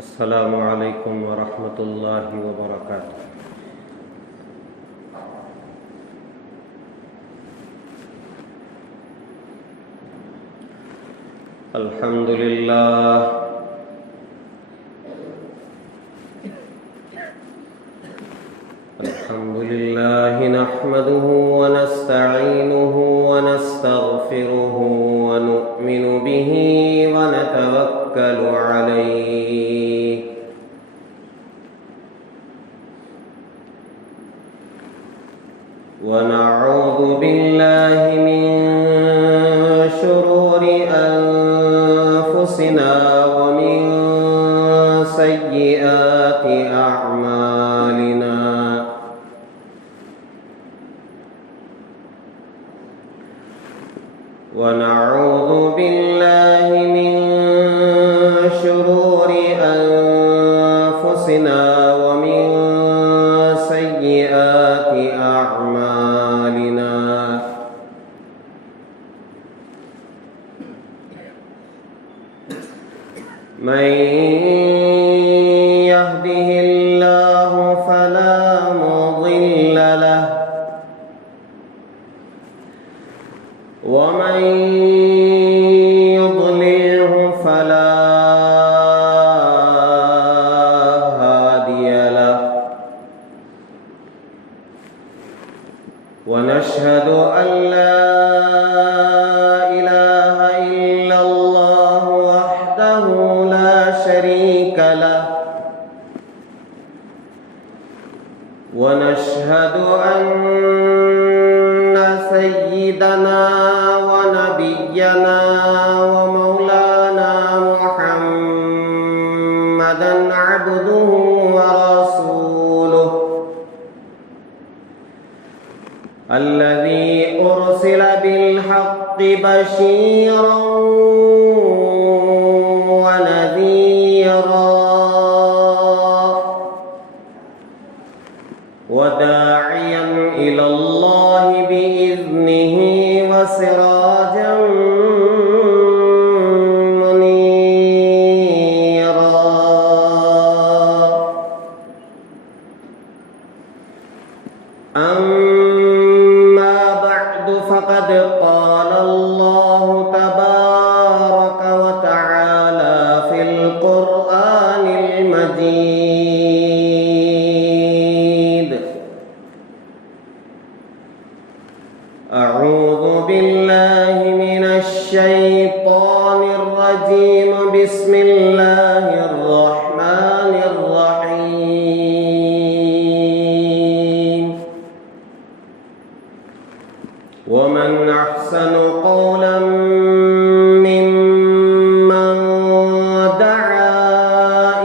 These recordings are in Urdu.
السلام علیکم ورحمۃ اللہ وبرکاتہ۔ الحمد للہ نحمده ونستعینه ونستغفره ونؤمن به ونتوکل علیہ ونعوذ باللہ من شرور انفسنا ومن سیئات اعمالنا ونعوذ باللہ من شرور انفسنا ومن سیئات اعمالنا من يهده الله فلا مضل له ومن يضلله فلا هادي له ونشهد أن لا إله إلا الله وحده لا شريك له ونشهد أن سيدنا ونبينا ومولانا محمدا عبده ورسوله الذي أرسل بالحق بشيرا ونذيرا وداعيا إلى الله بإذنه وسراجا منيرا أما بعد فقد قال الله تبارك وتعالى في القرآن المجيد: أعوذ بالله من الشيطان الرجيم بسم الله الرحمن الرحيم ومن أحسن قولا ممن دعا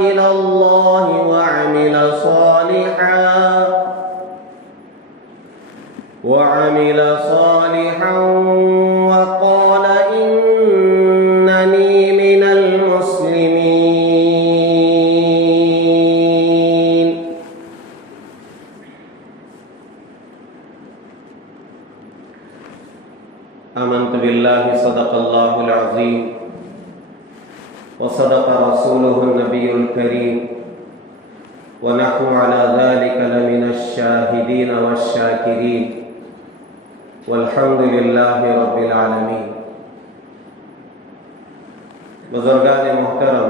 إلى الله وعمل صالحا وقال إنني من المسلمين. آمنت بالله صدق الله العظيم وصدق رسوله النبي الكريم ونحن على ذلك لمن الشاهدين والشاكرين والحمد للہ رب العالمین. بزرگان محترم،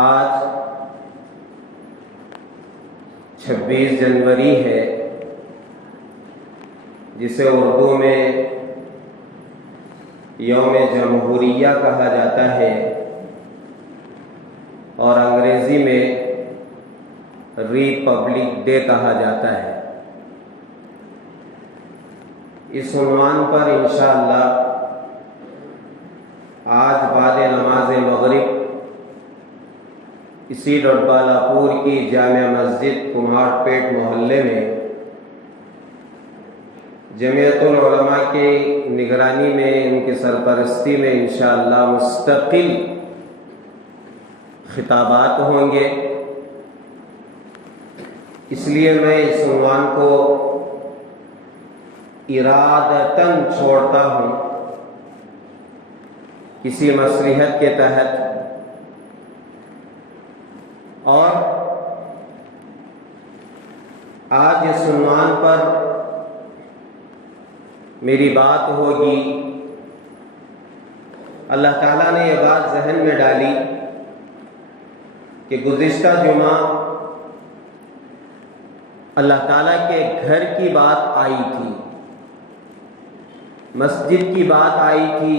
آج 26 جنوری ہے، جسے اردو میں یوم جمہوریہ کہا جاتا ہے اور انگریزی میں ریپبلک ڈے کہا جاتا ہے. اس عنوان پر انشاءاللہ آج بعد نماز مغرب اسی ڈڈبالا پور کی جامع مسجد کمار پیٹ محلے میں جمعیت العلماء کی نگرانی میں، ان کی سرپرستی میں انشاءاللہ مستقل خطابات ہوں گے. اس لیے میں اس عنوان کو ارادتاً چھوڑتا ہوں کسی مصلحت کے تحت، اور آج اس عنوان پر میری بات ہوگی۔ اللہ تعالیٰ نے یہ بات ذہن میں ڈالی کہ گزشتہ جمعہ اللہ تعالیٰ کے گھر کی بات آئی تھی، مسجد کی بات آئی تھی،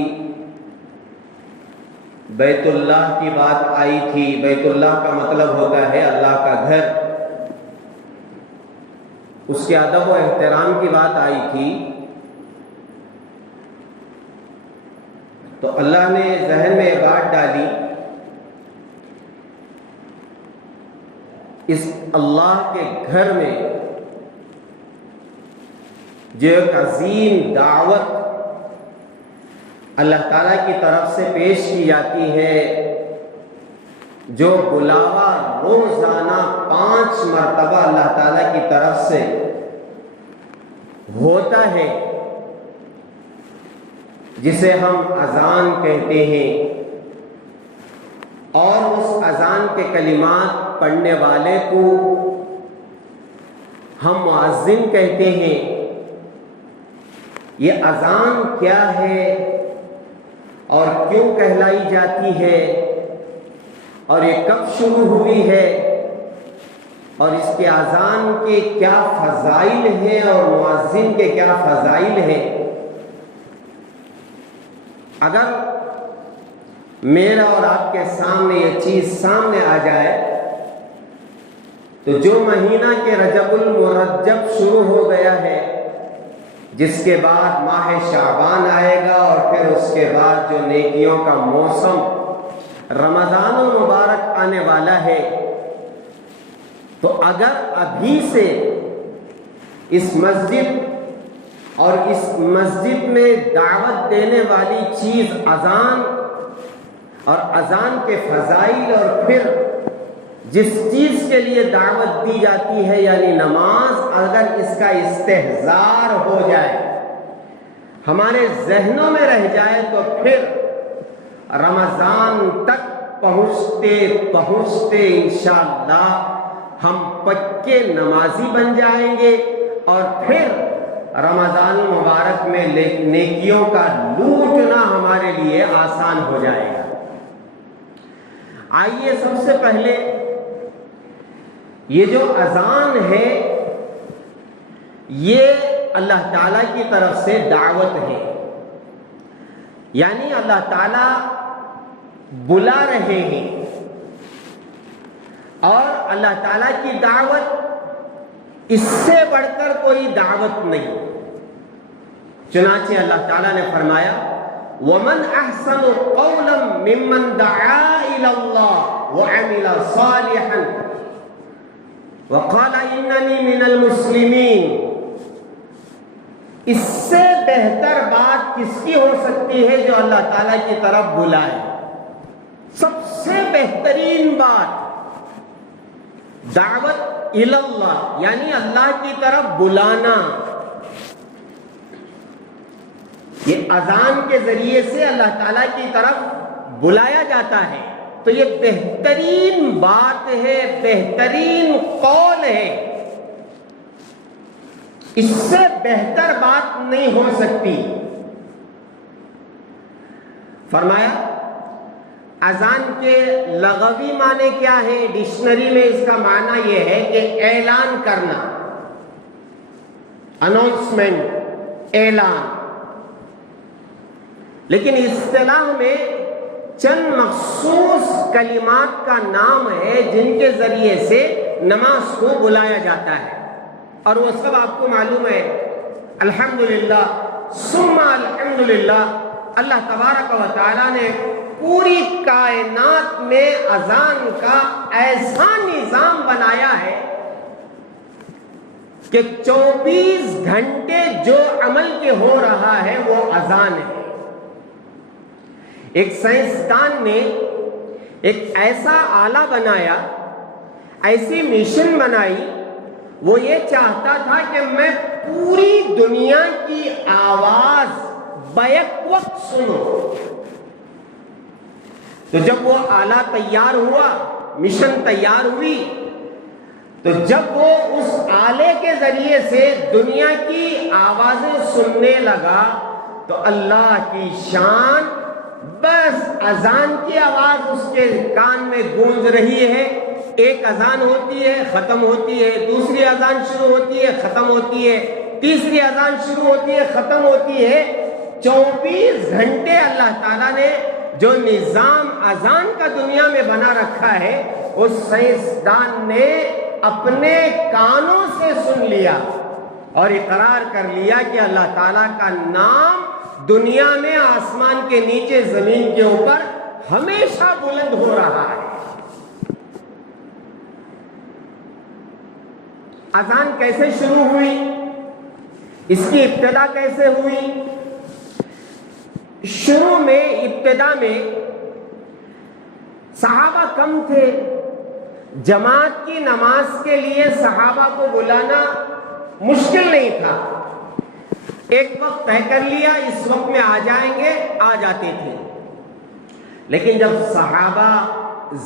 بیت اللہ کی بات آئی تھی۔ بیت اللہ کا مطلب ہوتا ہے اللہ کا گھر، اس کے ادب و احترام کی بات آئی تھی۔ تو اللہ نے ذہن میں یہ بات ڈالی، اس اللہ کے گھر میں جو ایک عظیم دعوت اللہ تعالیٰ کی طرف سے پیش کی جاتی ہے، جو بلاوا روزانہ 5 مرتبہ اللہ تعالیٰ کی طرف سے ہوتا ہے، جسے ہم اذان کہتے ہیں، اور اس اذان کے کلمات پڑھنے والے کو ہم مؤذن کہتے ہیں۔ یہ اذان کیا ہے اور کیوں کہلائی جاتی ہے، اور یہ کب شروع ہوئی ہے، اور اس کے اذان کے کیا فضائل ہیں اور مؤذن کے کیا فضائل ہیں، اگر میرا اور آپ کے سامنے یہ چیز سامنے آ جائے تو جو مہینہ کے رجب المرجب شروع ہو گیا ہے، جس کے بعد ماہ شعبان آئے گا، اور پھر اس کے بعد جو نیکیوں کا موسم رمضان المبارک آنے والا ہے، تو اگر ابھی سے اس مسجد اور اس مسجد میں دعوت دینے والی چیز اذان اور اذان کے فضائل، اور پھر جس چیز کے لیے دعوت دی جاتی ہے یعنی نماز، اگر اس کا استحضار ہو جائے، ہمارے ذہنوں میں رہ جائے، تو پھر رمضان تک پہنچتے پہنچتے انشاءاللہ ہم پکے نمازی بن جائیں گے، اور پھر رمضان المبارک میں نیکیوں کا لوٹنا ہمارے لیے آسان ہو جائے گا۔ آئیے سب سے پہلے یہ جو اذان ہے، یہ اللہ تعالیٰ کی طرف سے دعوت ہے، یعنی اللہ تعالیٰ بلا رہے ہیں، اور اللہ تعالیٰ کی دعوت اس سے بڑھ کر کوئی دعوت نہیں۔ چنانچہ اللہ تعالیٰ نے فرمایا، وَمَنْ أَحْسَنُ قَوْلًا مِّمَّنْ دَعَا إِلَى اللَّهِ وَعَمِلَ صَالِحًا وَقَالَ إِنَّنِي مِنَ الْمُسْلِمِينَ۔ اس سے بہتر بات کس کی ہو سکتی ہے جو اللہ تعالیٰ کی طرف بلائے؟ سب سے بہترین بات دعوت الی اللہ، یعنی اللہ کی طرف بلانا۔ یہ اذان کے ذریعے سے اللہ تعالیٰ کی طرف بلایا جاتا ہے، تو یہ بہترین بات ہے، بہترین قول ہے، اس سے بہتر بات نہیں ہو سکتی۔ فرمایا اذان کے لغوی معنی کیا ہے؟ ڈکشنری میں اس کا معنی یہ ہے کہ اعلان کرنا، اناؤنسمنٹ، اعلان۔ لیکن اصطلاح میں چند مخصوص کلمات کا نام ہے جن کے ذریعے سے نماز کو بلایا جاتا ہے، اور وہ سب آپ کو معلوم ہے۔ الحمدللہ ثم الحمدللہ، اللہ تبارک و تعالیٰ نے پوری کائنات میں اذان کا ایسا نظام بنایا ہے کہ 24 گھنٹے جو عمل کے ہو رہا ہے وہ اذان ہے۔ ایک سائنسدان نے ایک ایسا آلہ بنایا، ایسی مشین بنائی، وہ یہ چاہتا تھا کہ میں پوری دنیا کی آواز بیک وقت سنوں، تو جب وہ آلہ تیار ہوا، مشن تیار ہوئی، تو جب وہ اس آلے کے ذریعے سے دنیا کی آوازیں سننے لگا تو اللہ کی شان، بس اذان کی آواز اس کے کان میں گونج رہی ہے، ایک اذان ہوتی ہے ختم ہوتی ہے، دوسری اذان شروع ہوتی ہے ختم ہوتی ہے، تیسری اذان شروع ہوتی ہے ختم ہوتی ہے۔ 24 گھنٹے اللہ تعالیٰ نے جو نظام اذان کا دنیا میں بنا رکھا ہے، اس سائنسدان نے اپنے کانوں سے سن لیا اور اقرار کر لیا کہ اللہ تعالیٰ کا نام دنیا میں، آسمان کے نیچے، زمین کے اوپر ہمیشہ بلند ہو رہا ہے۔ اذان کیسے شروع ہوئی؟ اس کی ابتدا کیسے ہوئی؟ شروع میں، ابتدا میں صحابہ کم تھے، جماعت کی نماز کے لیے صحابہ کو بلانا مشکل نہیں تھا، ایک وقت طے کر لیا اس وقت میں آ جائیں گے، آ جاتے تھے۔ لیکن جب صحابہ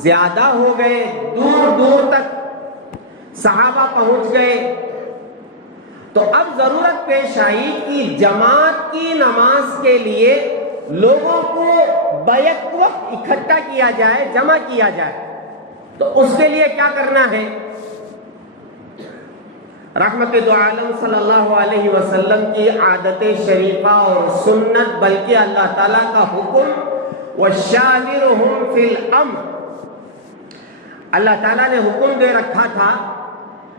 زیادہ ہو گئے، دور دور تک صحابہ پہنچ گئے، تو اب ضرورت پیش آئی کہ جماعت کی نماز کے لیے لوگوں کو بیک وقت اکٹھا کیا جائے، جمع کیا جائے۔ تو اس کے لیے کیا کرنا ہے؟ رحمت دو عالم صلی اللہ علیہ وسلم کی عادت شریفہ اور سنت، بلکہ اللہ تعالیٰ کا حکم، وَشَاوِرْهُمْ فِي الْأَمْرِ، اللہ تعالیٰ نے حکم دے رکھا تھا،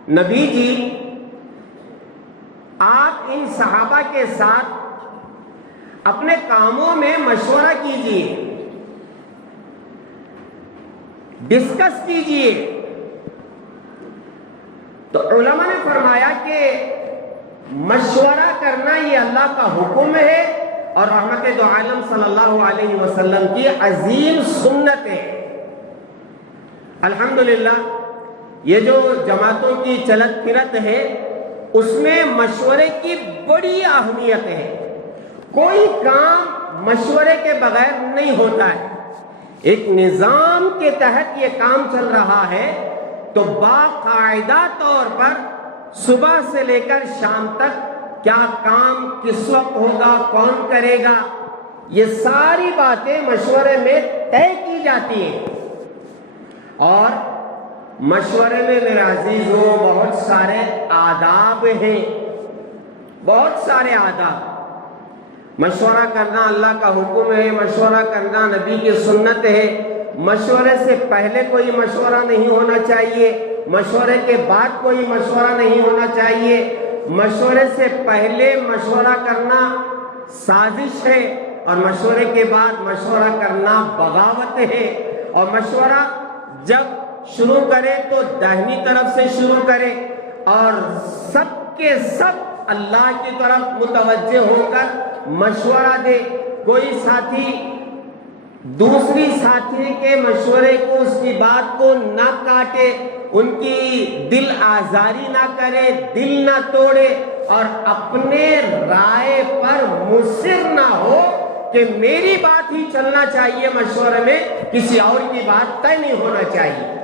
نبی جی آپ ان صحابہ کے ساتھ اپنے کاموں میں مشورہ کیجئے، ڈسکس کیجئے۔ تو علماء نے فرمایا کہ مشورہ کرنا یہ اللہ کا حکم ہے اور رحمت دو عالم صلی اللہ علیہ وسلم کی عظیم سنت ہے۔ الحمدللہ یہ جو جماعتوں کی چلت پھرت ہے، اس میں مشورے کی بڑی اہمیت ہے۔ کوئی کام مشورے کے بغیر نہیں ہوتا ہے۔ ایک نظام کے تحت یہ کام چل رہا ہے تو باقاعدہ طور پر صبح سے لے کر شام تک کیا کام کس وقت ہوگا، کون کرے گا، یہ ساری باتیں مشورے میں طے کی جاتی ہیں۔ اور مشورے میں میرے عزیزوں بہت سارے آداب ہیں، بہت سارے آداب۔ مشورہ کرنا اللہ کا حکم ہے، مشورہ کرنا نبی کی سنت ہے۔ مشورے سے پہلے کوئی مشورہ نہیں ہونا چاہیے، مشورے کے بعد کوئی مشورہ نہیں ہونا چاہیے۔ مشورے سے پہلے مشورہ کرنا سازش ہے، اور مشورے کے بعد مشورہ کرنا بغاوت ہے۔ اور مشورہ جب شروع کرے تو داہنی طرف سے شروع کرے اور سب کے سب اللہ کی طرف متوجہ ہو کر مشورہ دے۔ کوئی ساتھی دوسری ساتھی کے مشورے کو، اس کی بات کو نہ کاٹے، ان کی دل آزاری نہ کرے، دل نہ توڑے، اور اپنے رائے پر مصر نہ ہو کہ میری بات ہی چلنا چاہیے مشورے میں، کسی اور کی بات طے نہیں ہونا چاہیے۔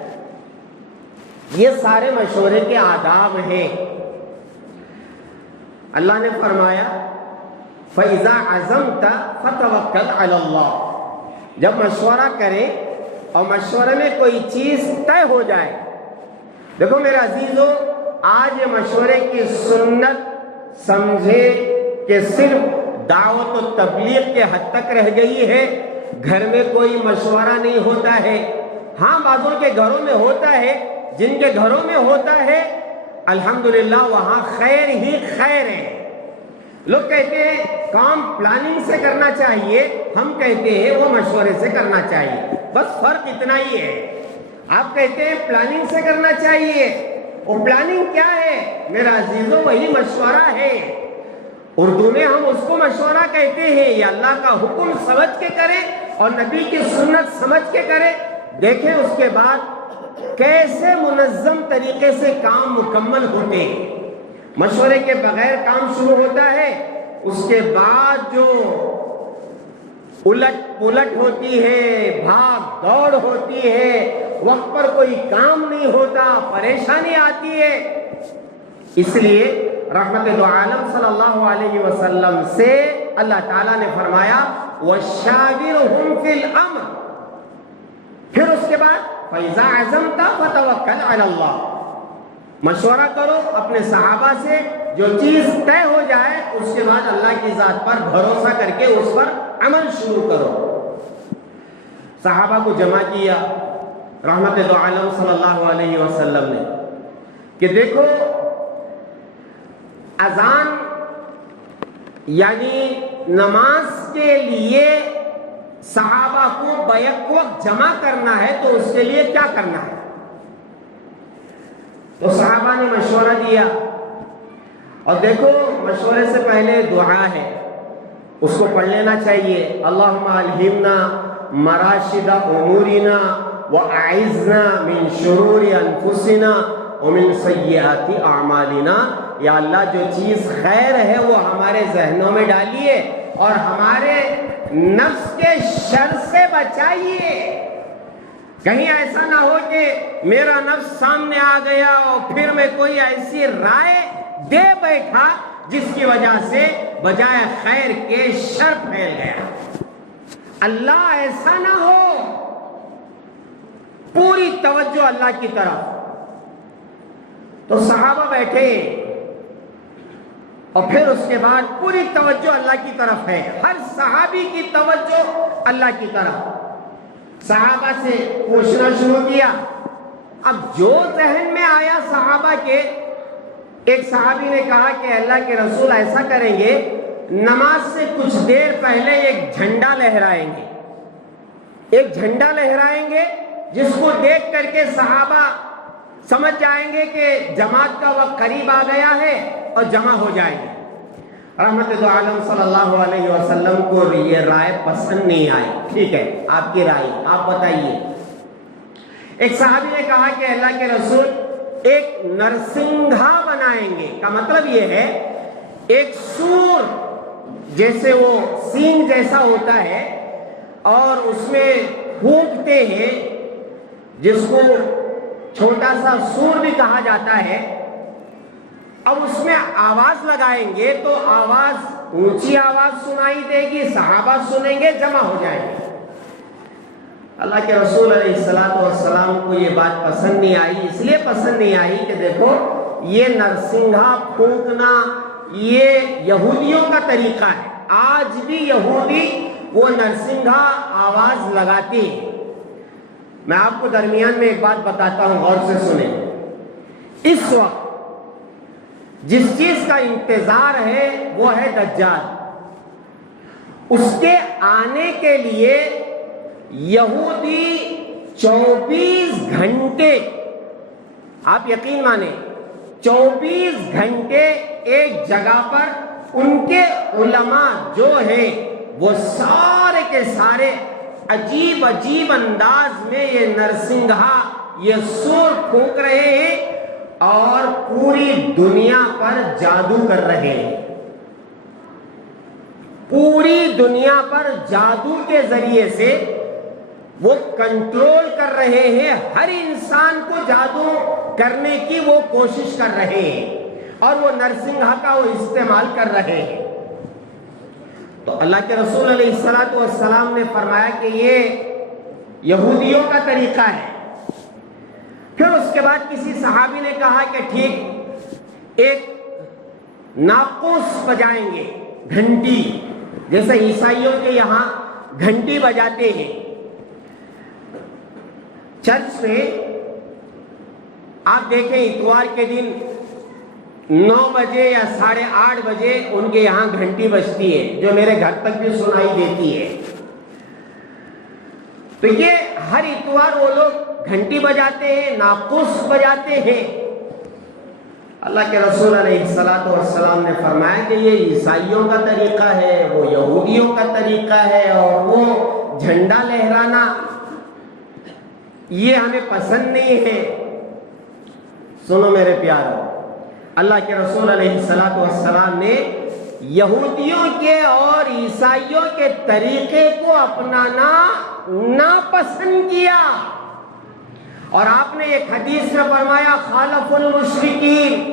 یہ سارے مشورے کے آداب ہیں۔ اللہ نے فرمایا فَإِذَا عَزَمْتَ فَتَوَكَّلْ عَلَى اللَّهِ، جب مشورہ کریں اور مشورے میں کوئی چیز طے ہو جائے۔ دیکھو میرے عزیزو، آج یہ مشورے کی سنت سمجھے کہ صرف دعوت و تبلیغ کے حد تک رہ گئی ہے، گھر میں کوئی مشورہ نہیں ہوتا ہے۔ ہاں بعضوں کے گھروں میں ہوتا ہے، جن کے گھروں میں ہوتا ہے الحمدللہ وہاں خیر ہی خیر ہے۔ لوگ کہتے ہیں کام پلاننگ سے کرنا چاہیے، ہم کہتے ہیں وہ مشورے سے کرنا چاہیے، بس فرق اتنا ہی ہے۔ آپ کہتے ہیں پلاننگ سے کرنا چاہیے، اور پلاننگ کیا ہے میرا عزیزو؟ وہی مشورہ ہے۔ اردو میں ہم اس کو مشورہ کہتے ہیں۔ یہ اللہ کا حکم سمجھ کے کرے اور نبی کی سنت سمجھ کے کرے، دیکھیں اس کے بعد کیسے منظم طریقے سے کام مکمل ہوتے ہیں۔ مشورے کے بغیر کام شروع ہوتا ہے، اس کے بعد جو الٹ پلٹ ہوتی ہے، بھاگ دوڑ ہوتی ہے، وقت پر کوئی کام نہیں ہوتا، پریشانی آتی ہے۔ اس لیے رحمت دو عالم صلی اللہ علیہ وسلم سے اللہ تعالیٰ نے فرمایا وَشَاوِرْهُمْ فِي الْأَمْرِ، پھر اس کے بعد فَإِذَا عَزَمْتَ فَتَوَكَّلْ عَلَى اللَّهِ، مشورہ کرو اپنے صحابہ سے، جو چیز طے ہو جائے اس کے بعد اللہ کی ذات پر بھروسہ کر کے اس پر عمل شروع کرو۔ صحابہ کو جمع کیا رحمت دو عالم صلی اللہ علیہ وسلم نے کہ دیکھو اذان یعنی نماز کے لیے صحابہ کو بیک وقت جمع کرنا ہے تو اس کے لیے کیا کرنا ہے؟ تو صحابہ نے مشورہ دیا، اور دیکھو مشورے سے پہلے دعا ہے، اس کو پڑھ لینا چاہیے۔ اللہم الہمنا مراشد امورنا واعذنا من شرور انفسنا ومن سیئات اعمالنا، یا اللہ جو چیز خیر ہے وہ ہمارے ذہنوں میں ڈالیے اور ہمارے نفس کے شر سے بچائیے۔ کہیں ایسا نہ ہو کہ میرا نفس سامنے آ گیا اور پھر میں کوئی ایسی رائے دے بیٹھا جس کی وجہ سے بجائے خیر کے شر پھیل گیا۔ اللہ ایسا نہ ہو، پوری توجہ اللہ کی طرف۔ تو صحابہ بیٹھے اور پھر اس کے بعد پوری توجہ اللہ کی طرف ہے، ہر صحابی کی توجہ اللہ کی طرف۔ صحابہ سے پوچھنا شروع کیا، اب جو ذہن میں آیا صحابہ کے، ایک صحابی نے کہا کہ اللہ کے رسول ایسا کریں گے، نماز سے کچھ دیر پہلے ایک جھنڈا لہرائیں گے، ایک جھنڈا لہرائیں گے جس کو دیکھ کر کے صحابہ سمجھ جائیں گے کہ جماعت کا وقت قریب آ گیا ہے اور جمع ہو جائیں گے۔ رحمت دو عالم صلی اللہ علیہ وسلم کو یہ رائے پسند نہیں آئی۔ ٹھیک ہے، آپ کی رائے آپ بتائیے۔ ایک صحابی نے کہا کہ اللہ کے رسول ایک نرسنگھا بنائیں گے، کا مطلب یہ ہے ایک سور جیسے وہ سینگ جیسا ہوتا ہے اور اس میں پھونکتے ہیں، جس کو چھوٹا سا سور بھی کہا جاتا ہے۔ اب اس میں آواز لگائیں گے تو آواز اونچی آواز سنائی دے گی، صحابہ سنیں گے، جمع ہو جائیں گے۔ اللہ کے رسول علیہ السلام کو یہ بات پسند نہیں آئی، اس لیے پسند نہیں آئی کہ دیکھو یہ نرسنگھا پھونکنا یہ یہودیوں کا طریقہ ہے، آج بھی یہودی وہ نرسنگھا آواز لگاتی ہے۔ میں آپ کو درمیان میں ایک بات بتاتا ہوں، غور سے سنیں۔ اس وقت جس چیز کا انتظار ہے وہ ہے دجال۔ اس کے آنے کے لیے یہودی 24 گھنٹے، آپ یقین مانیں 24 گھنٹے ایک جگہ پر ان کے علماء جو ہیں وہ سارے کے سارے عجیب عجیب انداز میں یہ نرسنگھا یہ سور پھونک رہے ہیں اور پوری دنیا پر جادو کر رہے ہیں۔ پوری دنیا پر جادو کے ذریعے سے وہ کنٹرول کر رہے ہیں، ہر انسان کو جادو کرنے کی وہ کوشش کر رہے ہیں اور وہ نرسنگھا کا وہ استعمال کر رہے ہیں۔ تو اللہ کے رسول علیہ السلام نے فرمایا کہ یہ یہودیوں کا طریقہ ہے۔ پھر اس کے بعد کسی صحابی نے کہا کہ ٹھیک، ایک ناقوس بجائیں گے، گھنٹی، جیسے عیسائیوں کے یہاں گھنٹی بجاتے ہیں۔ چرچ میں آپ دیکھیں اتوار کے دن 9 بجے یا 8:30 بجے ان کے یہاں گھنٹی بجتی ہے، جو میرے گھر تک بھی سنائی دیتی ہے۔ تو یہ ہر اتوار وہ لوگ گھنٹی بجاتے ہیں، ناقوس بجاتے ہیں۔ اللہ کے رسول علیہ السلام نے فرمایا کہ یہ عیسائیوں کا طریقہ ہے، وہ یہودیوں کا طریقہ ہے، اور وہ جھنڈا لہرانا یہ ہمیں پسند نہیں ہے۔ سنو میرے پیارو، اللہ کے رسول علیہ السلام نے یہودیوں کے اور عیسائیوں کے طریقے کو اپنانا ناپسند کیا، اور آپ نے ایک حدیث میں فرمایا خالف المشرکین،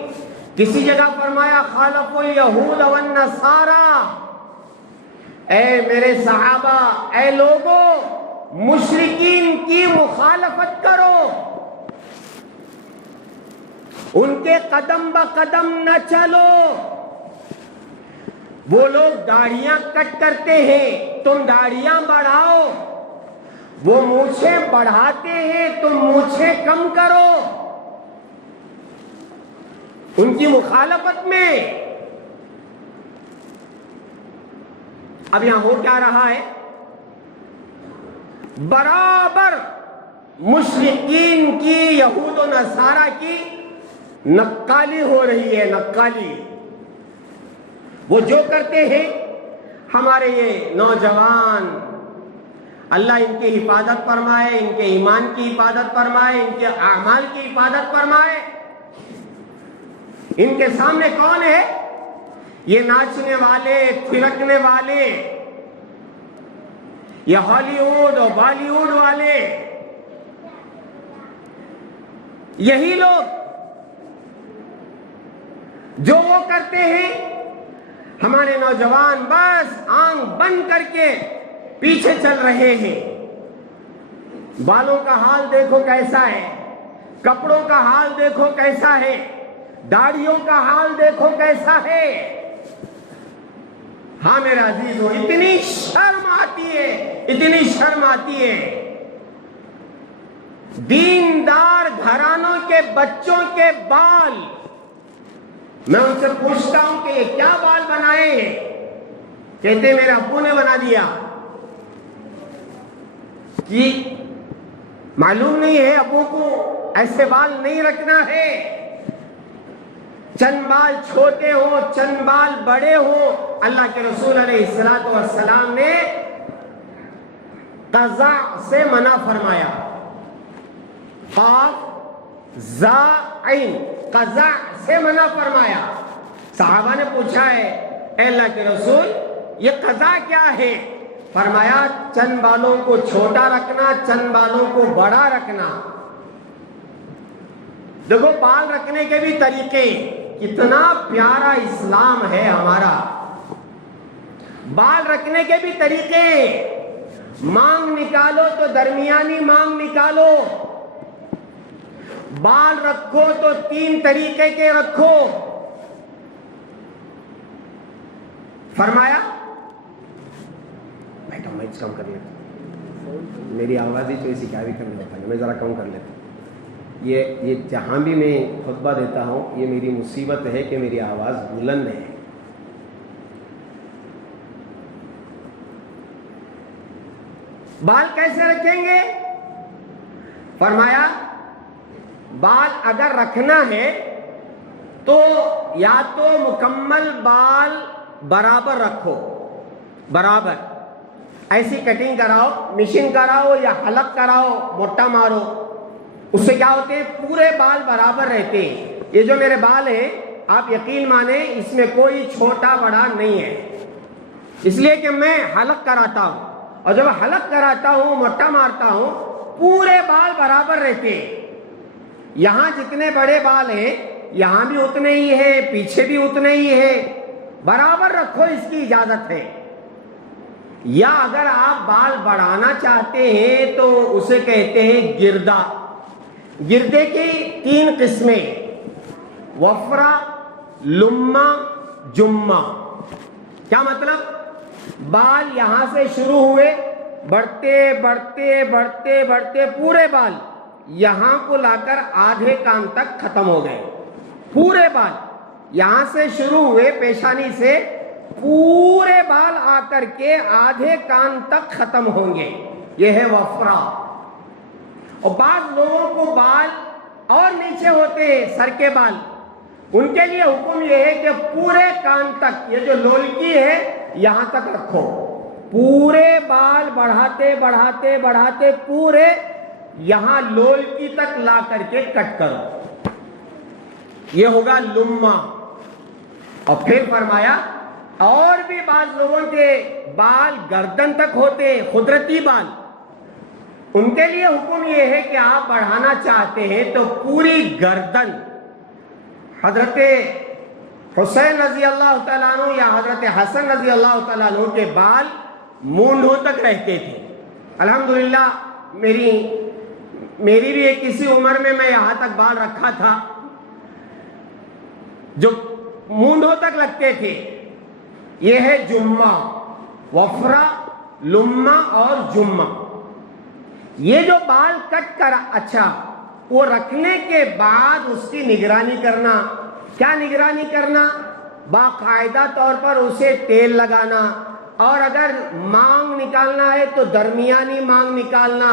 کسی جگہ فرمایا خالف الیہود والنصارى۔ اے میرے صحابہ، اے لوگوں، مشرکین کی مخالفت کرو، ان کے قدم بقدم نہ چلو۔ وہ لوگ داڑھیاں کٹ کرتے ہیں، تم داڑھیاں بڑھاؤ۔ وہ مونچھیں بڑھاتے ہیں، تم مونچھیں کم کرو۔ ان کی مخالفت میں اب یہاں ہو کیا رہا ہے؟ برابر مشرکین کی، یہود و نصارہ کی نقالی ہو رہی ہے، نقالی۔ وہ جو کرتے ہیں، ہمارے یہ نوجوان، اللہ ان کی حفاظت فرمائے، ان کے ایمان کی حفاظت فرمائے، ان کے اعمال کی حفاظت فرمائے۔ ان کے سامنے کون ہے؟ یہ ناچنے والے، تھرکنے والے، یہ ہالی ووڈ اور بالی ووڈ والے، یہی لوگ جو وہ کرتے ہیں، ہمارے نوجوان بس آنکھ بند کر کے پیچھے چل رہے ہیں۔ بالوں کا حال دیکھو کیسا ہے، کپڑوں کا حال دیکھو کیسا ہے، داڑھیوں کا حال دیکھو کیسا ہے۔ ہاں میرے عزیزو، اتنی شرم آتی ہے، اتنی شرم آتی ہے۔ دیندار گھرانوں کے بچوں کے بال، میں ان سے پوچھتا ہوں کہ یہ کیا بال بنائے ہیں؟ کہتے میرے ابو نے بنا دیا۔ کہ معلوم نہیں ہے ابو کو ایسے بال نہیں رکھنا ہے، چند بال چھوٹے ہوں، چند بال بڑے ہوں۔ اللہ کے رسول علیہ السلام نے قزع سے منع فرمایا، قاف زا عین، قزع سے منع فرمایا۔ صحابہ نے پوچھا ہے اے اللہ کے رسول یہ قزع کیا ہے؟ فرمایا چند بالوں کو چھوٹا رکھنا، چند بالوں کو بڑا رکھنا۔ دیکھو بال رکھنے کے بھی طریقے، کتنا پیارا اسلام ہے ہمارا۔ بال رکھنے کے بھی طریقے، مانگ نکالو تو درمیانی مانگ نکالو، بال رکھو تو 3 طریقے کے رکھو۔ فرمایا بیٹا میں کم کر لیتا، میری آواز ہی تو ایسی کیا بھی کرنے ہوتا ہے، میں ذرا کم کر لیتا۔ یہ جہاں بھی میں خطبہ دیتا ہوں، یہ میری مصیبت ہے کہ میری آواز بلند ہے۔ بال کیسے رکھیں گے؟ فرمایا بال اگر رکھنا ہے تو یا تو مکمل بال برابر رکھو، برابر ایسی کٹنگ کراؤ، مشین کراؤ یا حلق کراؤ، موٹا مارو، اس سے کیا ہوتے ہیں پورے بال برابر رہتے ہیں۔ یہ جو میرے بال ہیں آپ یقین مانیں اس میں کوئی چھوٹا بڑا نہیں ہے، اس لیے کہ میں حلق کراتا ہوں، اور جب حلق کراتا ہوں، موٹا مارتا ہوں، پورے بال برابر رہتے ہیں۔ یہاں جتنے بڑے بال ہیں یہاں بھی اتنے ہی ہے، پیچھے بھی اتنے ہی ہے، برابر رکھو، اس کی اجازت ہے۔ یا اگر آپ بال بڑھانا چاہتے ہیں تو اسے کہتے ہیں گردہ۔ گردے کی 3 قسمیں، وفرہ، لمہ، جمہ۔ کیا مطلب؟ بال یہاں سے شروع ہوئے، بڑھتے بڑھتے بڑھتے بڑھتے پورے بال یہاں کو لا کر آدھے کان تک ختم ہو گئے۔ پورے بال یہاں سے شروع ہوئے، پیشانی سے پورے بال آ کر کے آدھے کان تک ختم ہوں گے، یہ ہے وفرہ۔ اور بعض لوگوں کو بال اور نیچے ہوتے ہیں، سر کے بال، ان کے لیے حکم یہ ہے کہ پورے کان تک، یہ جو لولکی ہے یہاں تک رکھو، پورے بال بڑھاتے بڑھاتے بڑھاتے پورے یہاں لولکی تک لا کر کے کٹ کرو، یہ ہوگا لمہ۔ اور پھر فرمایا اور بھی بعض لوگوں کے بال گردن تک ہوتے ہیں، قدرتی بال، ان کے لیے حکم یہ ہے کہ آپ بڑھانا چاہتے ہیں تو پوری گردن، حضرت حسین رضی اللہ تعالیٰ عنہ یا حضرت حسن رضی اللہ تعالیٰ عنہ کے بال مونڈھوں تک رہتے تھے۔ الحمدللہ میری بھی ایک کسی عمر میں یہاں تک بال رکھا تھا جو مونڈھوں تک لگتے تھے۔ یہ ہے جمہ، وفرہ، لمہ اور جمہ۔ یہ جو بال کٹ کر اچھا وہ رکھنے کے بعد اس کی نگرانی کرنا، کیا نگرانی کرنا؟ باقاعدہ طور پر اسے تیل لگانا، اور اگر مانگ نکالنا ہے تو درمیانی مانگ نکالنا،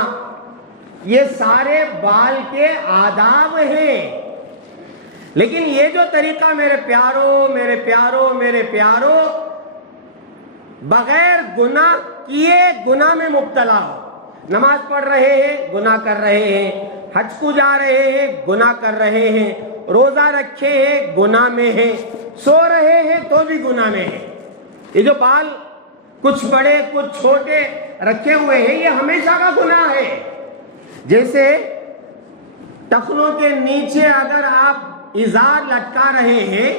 یہ سارے بال کے آداب ہیں۔ لیکن یہ جو طریقہ میرے پیارو بغیر گناہ کیے گناہ میں مبتلا ہو، نماز پڑھ رہے ہیں گناہ کر رہے ہیں، حج کو جا رہے ہیں گناہ کر رہے ہیں، روزہ رکھے ہیں گناہ میں ہیں، سو رہے ہیں تو بھی گناہ میں ہیں۔ یہ جو بال کچھ بڑے کچھ چھوٹے رکھے ہوئے ہیں یہ ہمیشہ کا گناہ ہے۔ جیسے ٹخنوں کے نیچے اگر آپ ازار لٹکا رہے ہیں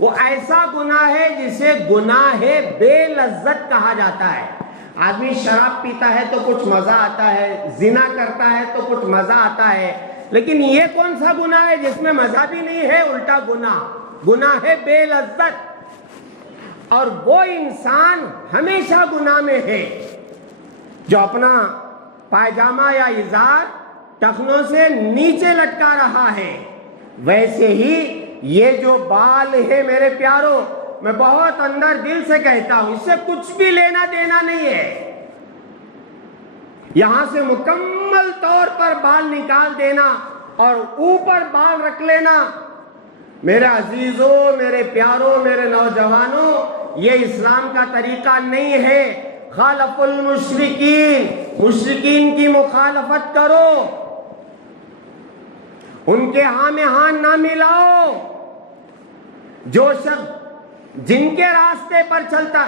وہ ایسا گناہ ہے جسے گناہ بے لذت کہا جاتا ہے۔ آدمی شراب پیتا ہے تو کچھ مزہ آتا ہے، زنا کرتا ہے تو کچھ مزہ آتا ہے، لیکن یہ کون سا گناہ ہے جس میں مزہ بھی نہیں ہے، الٹا گناہ ہے بے لذت۔ اور وہ انسان ہمیشہ گناہ میں ہے جو اپنا پائجامہ یا ازار ٹخنوں سے نیچے لٹکا رہا ہے۔ ویسے ہی یہ جو بال ہے میرے پیارو، میں بہت اندر دل سے کہتا ہوں، اس سے کچھ بھی لینا دینا نہیں ہے۔ یہاں سے مکمل طور پر بال نکال دینا اور اوپر بال رکھ لینا، میرے عزیزوں، میرے پیاروں، میرے نوجوانوں، یہ اسلام کا طریقہ نہیں ہے۔ خالف المشرکین، مشرکین کی مخالفت کرو، ان کے ہاں میں ہاں نہ ملاؤ۔ جو شخص جن کے راستے پر چلتا،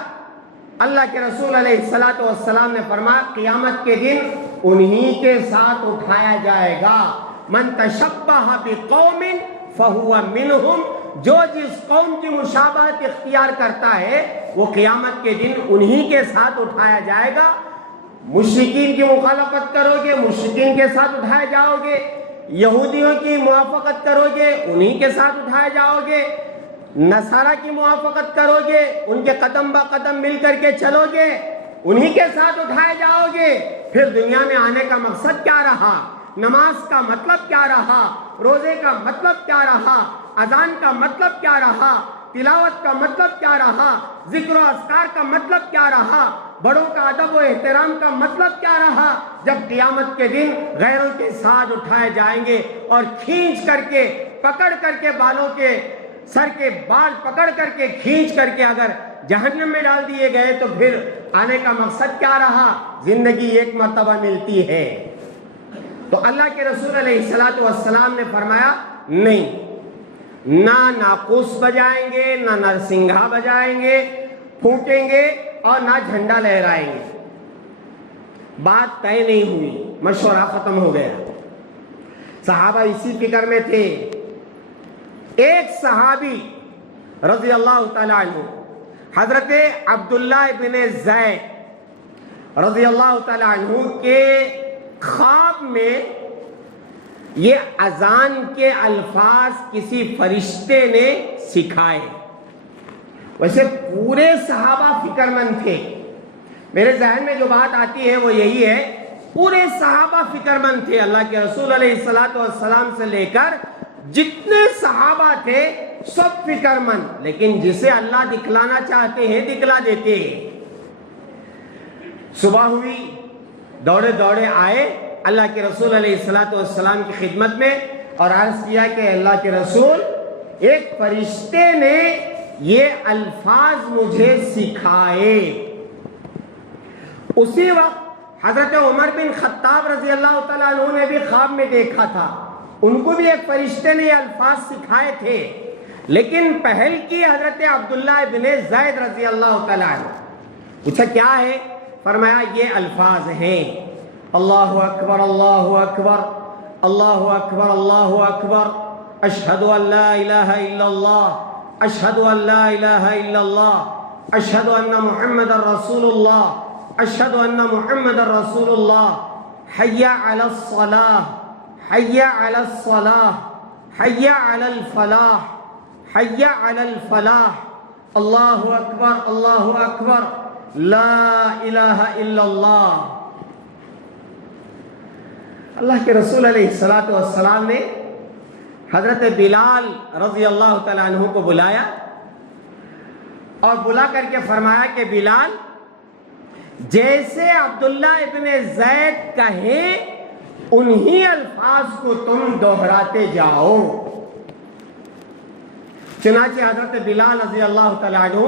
اللہ کے رسول علیہ السلام نے فرمایا قیامت کے دن انہی کے ساتھ اٹھایا جائے گا۔ من تشبہ بقوم فہو منہم، جو جس قوم کی مشابہت اختیار کرتا ہے وہ قیامت کے دن انہی کے ساتھ اٹھایا جائے گا۔ مشرکین کی مخالفت کرو گے، مشرکین کے ساتھ اٹھائے جاؤ گے، یہودیوں کی موافقت کرو گے، انہی کے ساتھ اٹھائے جاؤ گے، نصارہ کی موافقت کرو گے، ان کے قدم با قدم مل کر کے چلو گے، انہی کے ساتھ اٹھائے جاؤ گے۔ پھر دنیا میں آنے کا مقصد کیا رہا؟ نماز کا مطلب کیا رہا؟ روزے کا مطلب کیا رہا؟ اذان کا مطلب کیا رہا؟ تلاوت کا مطلب کیا رہا؟ ذکر و اذکار کا مطلب کیا رہا؟ بڑوں کا ادب و احترام کا مطلب کیا رہا؟ جب قیامت کے دن غیروں کے ساتھ اٹھائے جائیں گے اور کھینچ کر کے پکڑ کر کے بالوں کے سر کے بال پکڑ کر کے کھینچ کر کے اگر جہنم میں ڈال دیے گئے تو پھر آنے کا مقصد کیا رہا؟ زندگی ایک مرتبہ ملتی ہے۔ تو اللہ کے رسول علیہ السلام نے فرمایا نہیں، نہ ناقوس بجائیں گے، نہ نرسنگھا بجائیں گے، پھونکیں گے اور نہ جھنڈا لہرائیں گے۔ بات طے نہیں ہوئی، مشورہ ختم ہو گیا۔ صحابہ اسی فکر میں تھے۔ ایک صحابی رضی اللہ تعالیٰ عنہ، حضرت عبداللہ بن زید رضی اللہ تعالیٰ عنہ کے خواب میں یہ اذان کے الفاظ کسی فرشتے نے سکھائے۔ ویسے پورے صحابہ فکر مند تھے، میرے ذہن میں جو بات آتی ہے وہ یہی ہے، پورے صحابہ فکر مند تھے۔ اللہ کے رسول علیہ السلام سے لے کر جتنے صحابہ تھے سب فکر مند، لیکن جسے اللہ دکھلانا چاہتے ہیں دکھلا دیتے ہیں۔ صبح ہوئی، دوڑے دوڑے آئے اللہ کے رسول علیہ السلام کی خدمت میں اور عرض کیا کہ اللہ کے رسول، ایک فرشتے نے یہ الفاظ مجھے سکھائے۔ اسی وقت حضرت عمر بن خطاب رضی اللہ تعالیٰ عنہ نے بھی خواب میں دیکھا تھا، ان کو بھی ایک فرشتے نے یہ الفاظ سکھائے تھے، لیکن پہل کی حضرت عبداللہ ابن زید رضی اللہ تعالیٰ عنہ. پوچھا کیا ہے؟ فرمایا یہ الفاظ ہیں: اللہ اکبر اللہ اکبر اللہ اکبر اللہ اکبر، اشہد ان لا الہ الا اللہ، اشہد ان لا الہ الا اللہ، اشہد ان محمد رسول اللہ، اشہد ان محمد رسول اللہ، حی علی الصلاۃ، حی علی الصلاۃ، حی علی الفلاح، حی علی الفلاح، اللہ اکبر لا الہ الا اللہ. اللہ کے رسول علیہ الصلاۃ والسلام نے حضرت بلال رضی اللہ تعالیٰ عنہ کو بلایا اور بلا کر کے فرمایا کہ بلال، جیسے عبداللہ ابن زید کہیں انہی الفاظ کو تم دوہراتے جاؤ. چنانچہ حضرت بلال رضی اللہ تعالیٰ عنہ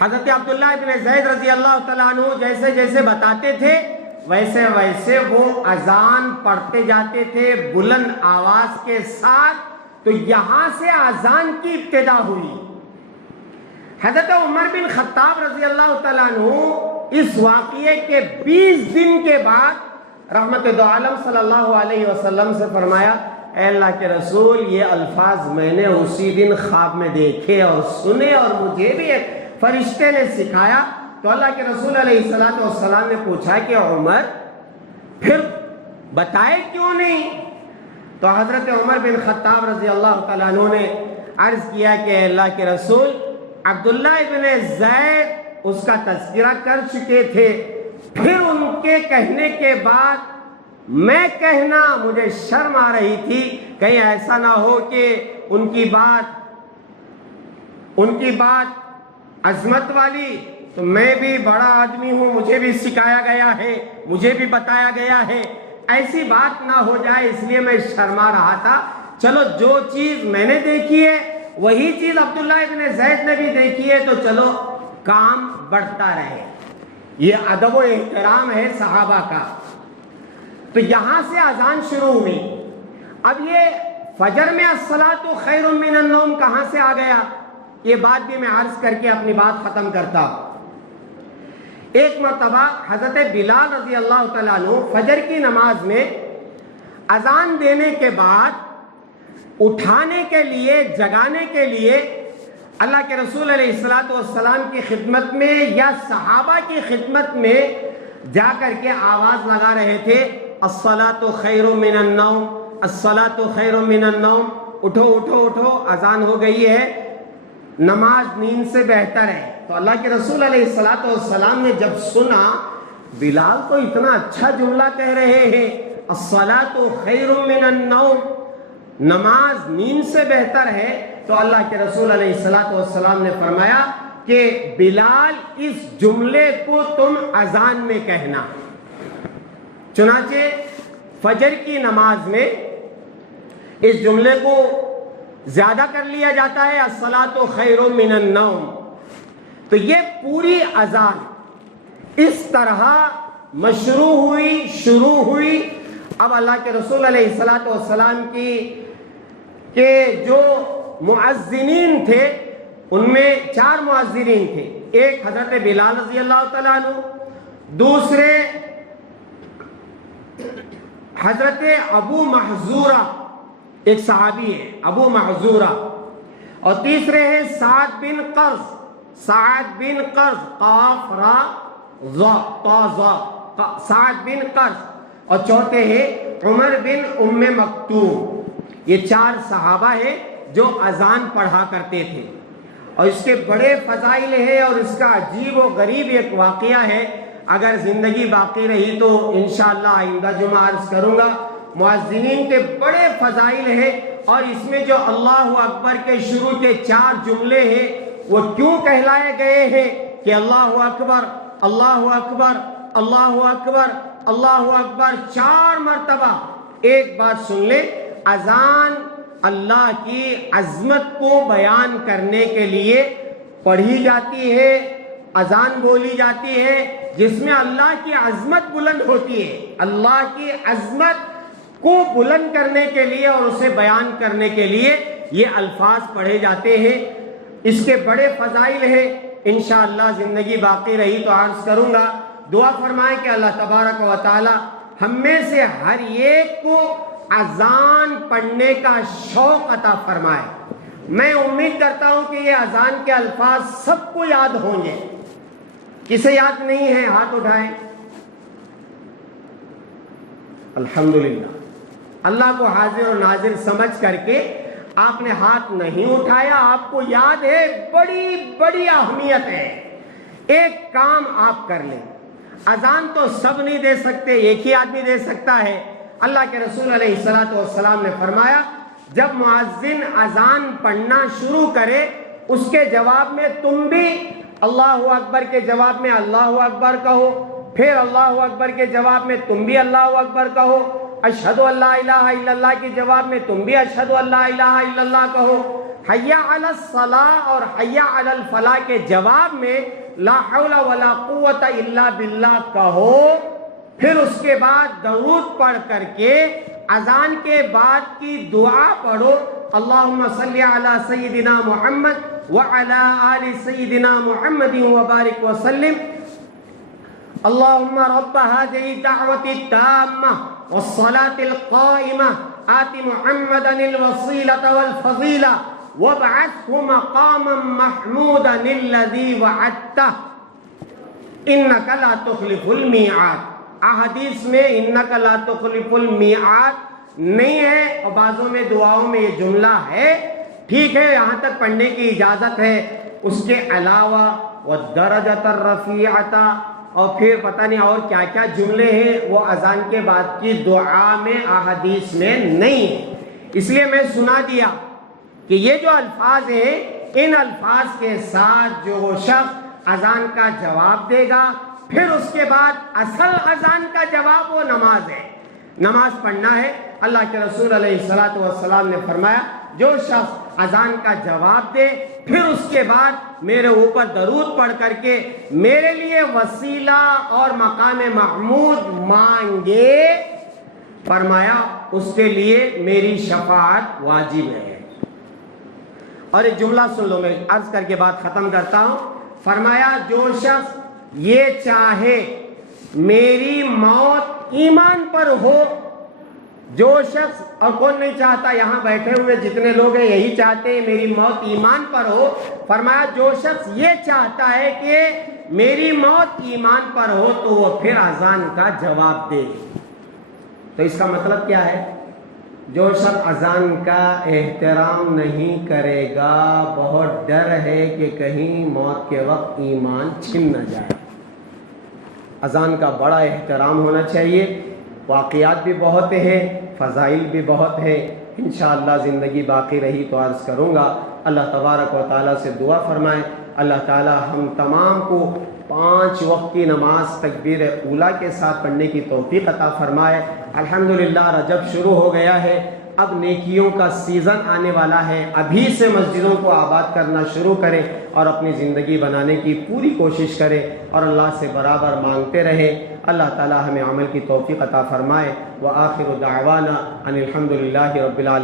حضرت عبداللہ ابن زید رضی اللہ تعالیٰ عنہ جیسے جیسے بتاتے تھے ویسے ویسے وہ اذان پڑھتے جاتے تھے بلند آواز کے ساتھ. تو یہاں سے اذان کی ابتدا ہوئی. حضرت عمر بن خطاب رضی اللہ تعالیٰ عنہ اس واقعے کے 20 دن کے بعد رحمت دو عالم صلی اللہ علیہ وسلم سے فرمایا: اے اللہ کے رسول، یہ الفاظ میں نے اسی دن خواب میں دیکھے اور سنے اور مجھے بھی ایک فرشتے نے سکھایا. تو اللہ کے رسول علیہ السلام نے پوچھا کہ عمر پھر بتائے کیوں نہیں؟ تو حضرت عمر بن خطاب رضی اللہ تعالیٰ عنہ نے عرض کیا کہ اے اللہ کے رسول، عبداللہ ابن زید اس کا تذکرہ کر چکے تھے، پھر ان کے کہنے کے بعد میں کہنا مجھے شرم آ رہی تھی، کہیں ایسا نہ ہو کہ ان کی بات عظمت والی، تو میں بھی بڑا آدمی ہوں، مجھے بھی سکھایا گیا ہے، مجھے بھی بتایا گیا ہے، ایسی بات نہ ہو جائے، اس لیے میں شرما رہا تھا. چلو جو چیز میں نے دیکھی ہے وہی چیز عبداللہ ابن زید نے بھی دیکھی ہے، تو چلو کام بڑھتا رہے. یہ ادب و احترام ہے صحابہ کا. تو یہاں سے اذان شروع ہوئی. اب یہ فجر میں الصلاۃ خیر من النوم کہاں سے آ گیا؟ یہ بات بھی میں عرض کر کے اپنی بات ختم کرتا ہوں. ایک مرتبہ حضرت بلال رضی اللہ تعالیٰ عنہ فجر کی نماز میں اذان دینے کے بعد اٹھانے کے لیے، جگانے کے لیے اللہ کے رسول علیہ السلام کی خدمت میں یا صحابہ کی خدمت میں جا کر کے آواز لگا رہے تھے: الصلاۃ خیر من النوم، الصلاۃ خیر من النوم، اٹھو اٹھو اٹھو، اذان ہو گئی ہے، نماز نیند سے بہتر ہے. تو اللہ کے رسول علیہ السلام نے جب سنا بلال تو اتنا اچھا جملہ کہہ رہے ہیں، الصلاۃ خیر من النوم، نماز نیند سے بہتر ہے، تو اللہ کے رسول علیہ السلام نے فرمایا کہ بلال اس جملے کو تم اذان میں کہنا. چنانچہ فجر کی نماز میں اس جملے کو زیادہ کر لیا جاتا ہے، الصلاۃ خیر من النوم. تو یہ پوری اذان اس طرح شروع ہوئی. اب اللہ کے رسول علیہ السلام کے جو مؤذنین تھے ان میں 4 مؤذنین تھے. ایک حضرت بلال رضی اللہ تعالیٰ عنہ، دوسرے حضرت ابو محذورہ، ایک صحابی ہے ابو محذورہ، اور تیسرے ہیں سعد بن قرظ، قاف را ظا طا ظا، سعد بن قرظ، اور چوتھے ہیں عمر بن ام مکتوم. یہ 4 صحابہ ہیں جو اذان پڑھا کرتے تھے. اور اس کے بڑے فضائل ہیں اور اس کا عجیب و غریب ایک واقعہ ہے. اگر زندگی باقی رہی تو انشاءاللہ آئندہ جمعہ عرض کروں گا. مؤذنین کے بڑے فضائل ہیں اور اس میں جو اللہ اکبر کے شروع کے 4 جملے ہیں وہ کیوں کہلائے گئے ہیں کہ اللہ اکبر اللہ اکبر اللہ اکبر اللہ اکبر 4 مرتبہ. ایک بات سن لیں، اذان اللہ کی عظمت کو بیان کرنے کے لیے پڑھی جاتی ہے، اذان بولی جاتی ہے جس میں اللہ کی عظمت بلند ہوتی ہے. اللہ کی عظمت کو بلند کرنے کے لیے اور اسے بیان کرنے کے لیے یہ الفاظ پڑھے جاتے ہیں، اس کے بڑے فضائل ہیں۔ انشاءاللہ زندگی باقی رہی تو عرض کروں گا۔ دعا فرمائیں کہ اللہ تبارک و تعالی ہم میں سے ہر ایک کو اذان پڑھنے کا شوق عطا فرمائے۔ میں امید کرتا ہوں کہ یہ اذان کے الفاظ سب کو یاد ہوں گے۔ کسے یاد نہیں ہے ہاتھ اٹھائیں۔ الحمدللہ، اللہ کو حاضر و ناظر سمجھ کر کے آپ نے ہاتھ نہیں اٹھایا، آپ کو یاد ہے، بڑی بڑی اہمیت ہے۔ ایک کام آپ کر لیں، اذان تو سب نہیں دے سکتے، ایک ہی آدمی دے سکتا ہے۔ اللہ کے رسول علیہ الصلوۃ والسلام نے فرمایا جب مؤذن اذان پڑھنا شروع کرے اس کے جواب میں تم بھی اللہ اکبر کے جواب میں اللہ اکبر کہو، پھر اللہ اکبر کے جواب میں تم بھی اللہ اکبر کہو، اشہد ان لا الہ الا اللہ کے جواب میں تم بھی اشہد ان لا الہ الا اللہ کہو، حی علی الصلاۃ اور حی علی الفلاح کے جواب میں لا حول ولا قوت الا باللہ کہو، پھر اس کے بعد درود پڑھ کر کے اذان کے بعد کی دعا پڑھو، اللہم صلی علی سیدنا محمد وعلی آل سیدنا محمد وبارک وسلم، اللہم رب هذه الدعوة التامة والصلاة القائمة آت محمدا الوسیلة والفضیلة وابعثه مقاما محمودا الذي وعدته انك لا تخلف الميعاد۔ احادیث میں انک لا تخلف المیعاد نہیں ہے، اور بعضوں میں دعاؤں میں یہ جملہ ہے، ٹھیک ہے، یہاں تک پڑھنے کی اجازت ہے۔ اس کے علاوہ والدرجۃ الرفیعۃ اور پھر پتہ نہیں اور کیا کیا جملے ہیں، وہ اذان کے بعد کی دعا میں احادیث میں نہیں ہے۔ اس لیے میں سنا دیا کہ یہ جو الفاظ ہیں، ان الفاظ کے ساتھ جو شخص اذان کا جواب دے گا، پھر اس کے بعد اصل اذان کا جواب وہ نماز ہے، نماز پڑھنا ہے۔ اللہ کے رسول علیہ الصلوۃ والسلام نے فرمایا جو شخص اذان کا جواب دے پھر اس کے بعد میرے اوپر درود پڑھ کر کے میرے لیے وسیلہ اور مقام محمود مانگے، فرمایا اس کے لیے میری شفاعت واجب ہے۔ اور ایک جملہ سن لو، میں عرض کر کے بات ختم کرتا ہوں۔ فرمایا جو شخص یہ چاہے میری موت ایمان پر ہو، جو شخص، اور کون نہیں چاہتا، یہاں بیٹھے ہوئے جتنے لوگ ہیں یہی چاہتے ہیں میری موت ایمان پر ہو، فرمایا جو شخص یہ چاہتا ہے کہ میری موت ایمان پر ہو تو وہ پھر اذان کا جواب دے۔ تو اس کا مطلب کیا ہے؟ جو شخص اذان کا احترام نہیں کرے گا، بہت ڈر ہے کہ کہیں موت کے وقت ایمان چھن نہ جائے۔ اذان کا بڑا احترام ہونا چاہیے۔ واقعات بھی بہت ہیں، فضائل بھی بہت ہیں، انشاءاللہ زندگی باقی رہی تو عرض کروں گا۔ اللہ تبارک و تعالیٰ سے دعا فرمائیں اللہ تعالیٰ ہم تمام کو 5 وقت کی نماز تکبیر اولیٰ کے ساتھ پڑھنے کی توفیق عطا فرمائے۔ الحمدللہ رجب شروع ہو گیا ہے، اب نیکیوں کا سیزن آنے والا ہے، ابھی سے مسجدوں کو آباد کرنا شروع کریں اور اپنی زندگی بنانے کی پوری کوشش کریں اور اللہ سے برابر مانگتے رہیں۔ اللہ تعالی ہمیں عمل کی توفیق عطا فرمائے۔ وآخر دعوانا ان الحمدللہ رب العالمین۔